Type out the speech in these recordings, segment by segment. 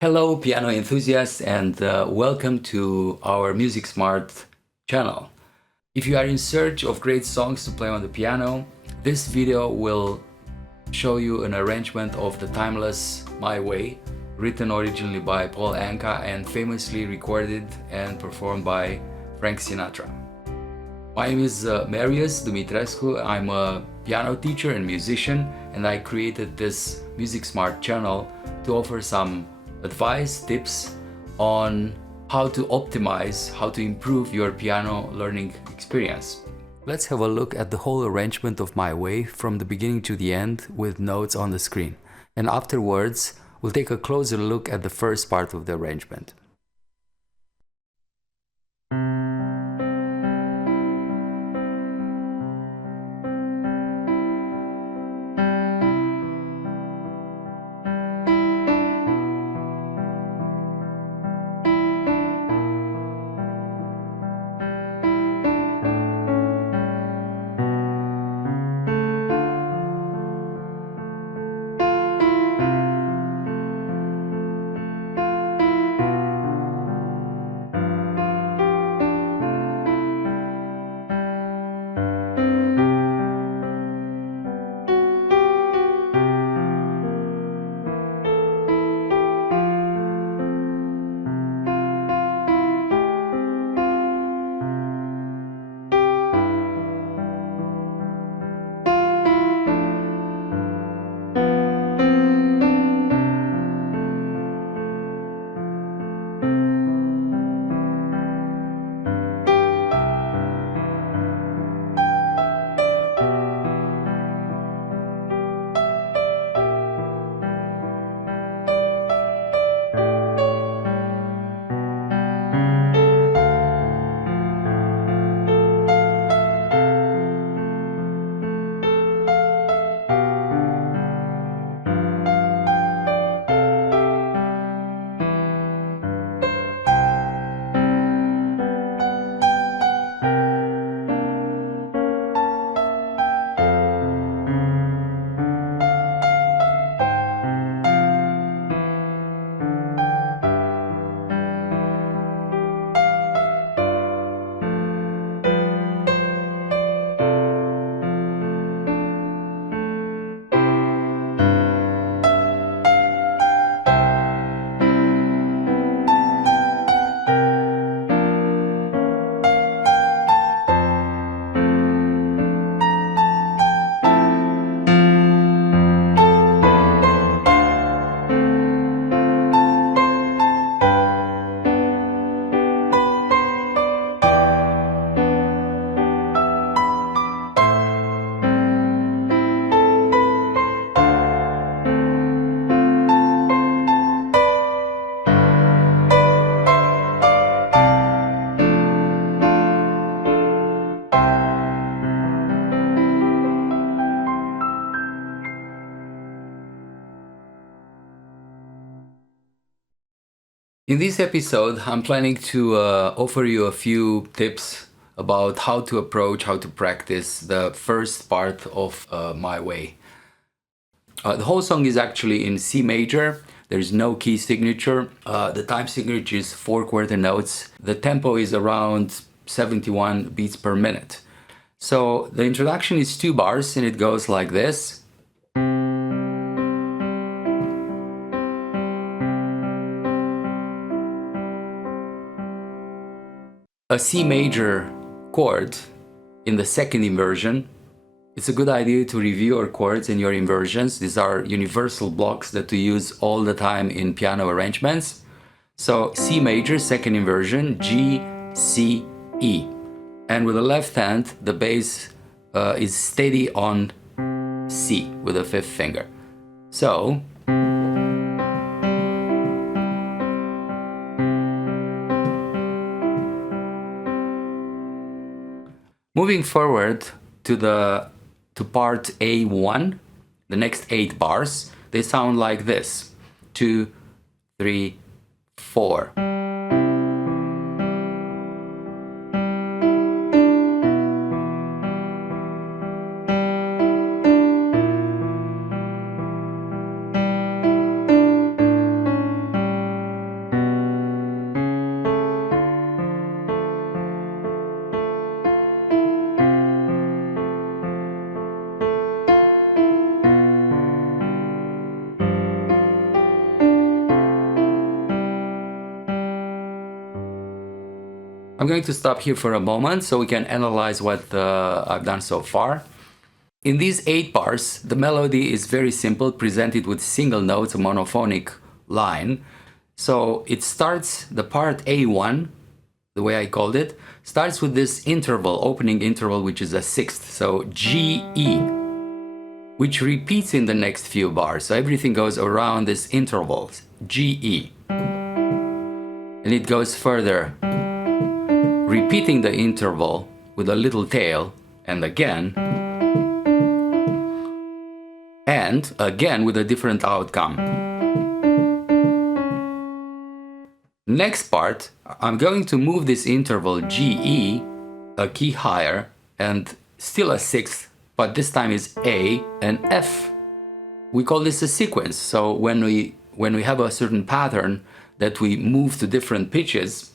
Hello, piano enthusiasts, and welcome to our Music Smart channel. If you are in search of great songs to play on the piano, this video will show you an arrangement of the timeless My Way, written originally by Paul Anka and famously recorded and performed by Frank Sinatra. My name is Marius Dumitrescu. I'm a piano teacher and musician, and I created this Music Smart channel to offer some advice, tips on how to optimize, how to improve your piano learning experience. Let's have a look at the whole arrangement of My Way from the beginning to the end with notes on the screen. And afterwards, we'll take a closer look at the first part of the arrangement. In this episode, I'm planning to offer you a few tips about how to approach, how to practice the first part of My Way. The whole song is actually in C major. There's no key signature. The time signature is 4/4 notes. The tempo is around 71 beats per minute. So the introduction is 2 bars and it goes like this. A C major chord in the second inversion. It's a good idea to review your chords and your inversions. These are universal blocks that we use all the time in piano arrangements. So C major, second inversion, G, C, E. And with the left hand, the bass is steady on C with the 5th finger. So moving forward to part A1, the next 8 bars, they sound like this. 2, 3, 4. I'm going to stop here for a moment so we can analyze what I've done so far. In these 8 bars, the melody is very simple, presented with single notes, a monophonic line. So it starts, the part A1, the way I called it, starts with this interval, opening interval, which is a sixth, so G-E, which repeats in the next few bars. So everything goes around this interval, G-E. And it goes further, repeating the interval with a little tail, and again with a different outcome. Next part, I'm going to move this interval GE a key higher and still a sixth, but this time is A and F. We call this a sequence. So when we have a certain pattern that we move to different pitches,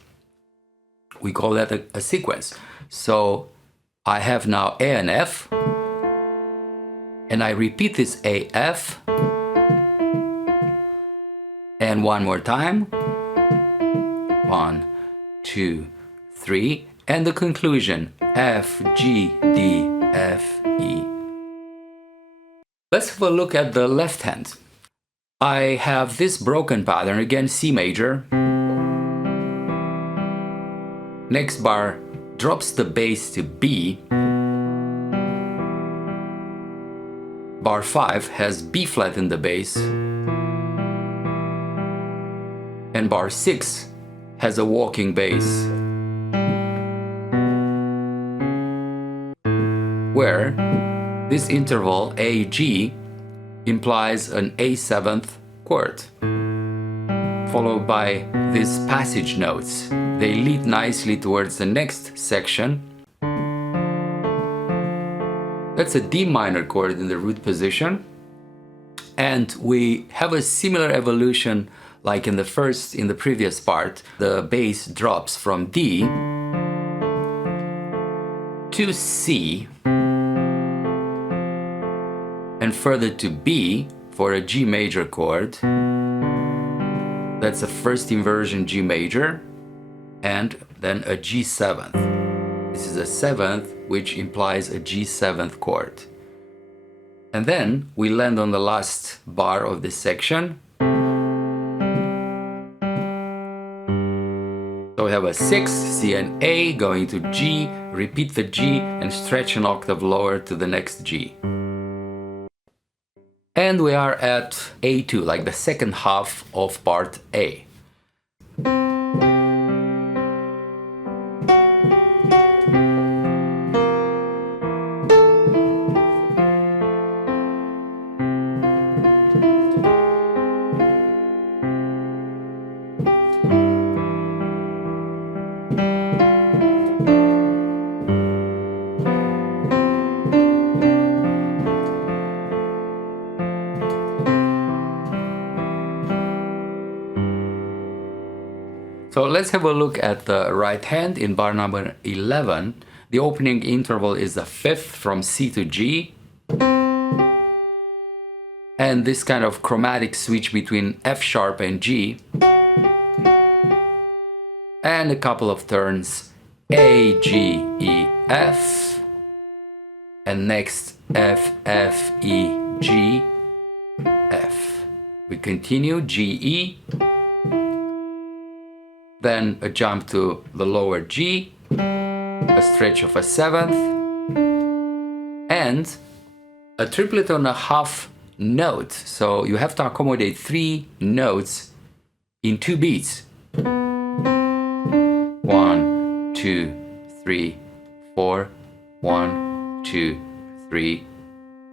we call that a sequence. So I have now A and F, and I repeat this AF, and one more time. 1, 2, 3, and the conclusion, F, G, D, F, E. Let's have a look at the left hand. I have this broken pattern, again C major. Next bar drops the bass to B. Bar 5 has B flat in the bass. And bar 6 has a walking bass, where this interval AG implies an A7th chord, followed by these passage notes. They lead nicely towards the next section. That's a D minor chord in the root position, and we have a similar evolution like in the previous part. The bass drops from D to C and further to B for a G major chord. That's a first inversion G major, and then a G7th. This is a 7th, which implies a G7th chord. And then we land on the last bar of this section. So we have a 6, C and A going to G, repeat the G and stretch an octave lower to the next G. And we are at A2, like the second half of part A. So let's have a look at the right hand in bar number 11. The opening interval is a fifth from C to G. And this kind of chromatic switch between F sharp and G. And a couple of turns, A, G, E, F. And next F, F, E, G, F. We continue, G, E. Then a jump to the lower G, a stretch of a 7th, and a triplet on a half note. So you have to accommodate 3 notes in 2 beats. 1, 2, 3, 4, 1, 2, 3,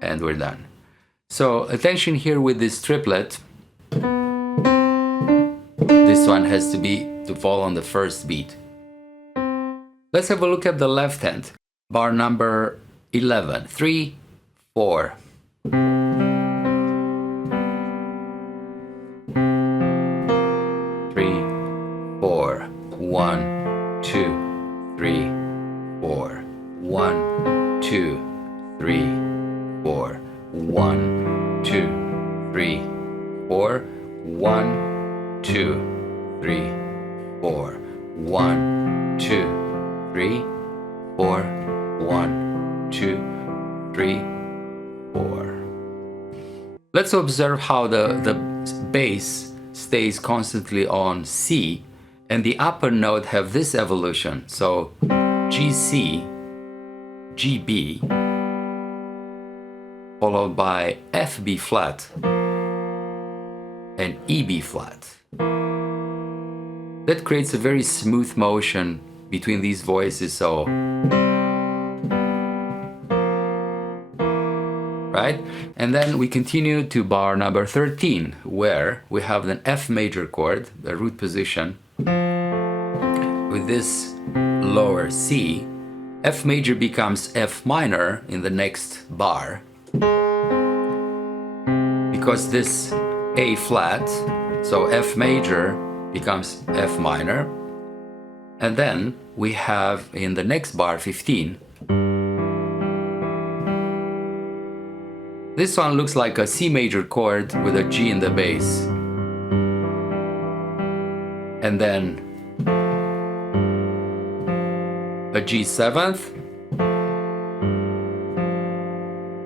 and we're done. So attention here with this triplet. This one has to fall on the first beat. Let's have a look at the left hand. Bar number 11. 3, 4. 3, 4. 1, 2, 3, 4. 1, 2, 3, 4. 1, 2, 3, 4. 1, 2, 3, 4. 1, 2, 3, 4, 1, 2, 3, 4. Let's observe how the bass stays constantly on C, and the upper note have this evolution. So GC, GB, followed by FB flat and EB flat. That creates a very smooth motion between these voices, so right? And then we continue to bar number 13, where we have an F major chord, the root position, with this lower C. F major becomes F minor in the next bar, because this A flat, so F major becomes F minor. And then we have in the next bar 15, this one looks like a C major chord with a G in the bass. And then a G7th.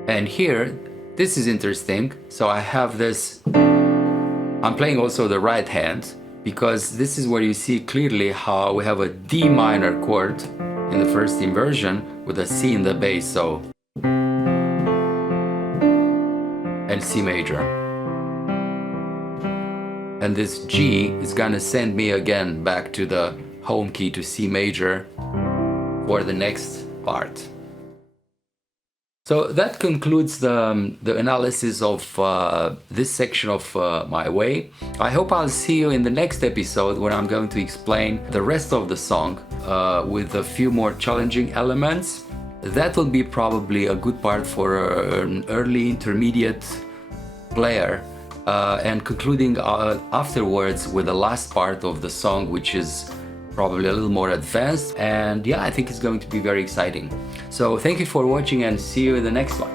And here, this is interesting. So I have this, I'm playing also the right hand, because this is where you see clearly how we have a D minor chord in the first inversion with a C in the bass, so, and C major. And this G is gonna send me again back to the home key, to C major, for the next part. So that concludes the analysis of this section of my way. I hope I'll see you in the next episode, where I'm going to explain the rest of the song with a few more challenging elements. That will be probably a good part for an early intermediate player, and concluding afterwards with the last part of the song, which is probably a little more advanced, and yeah, I think it's going to be very exciting. So thank you for watching, and see you in the next one.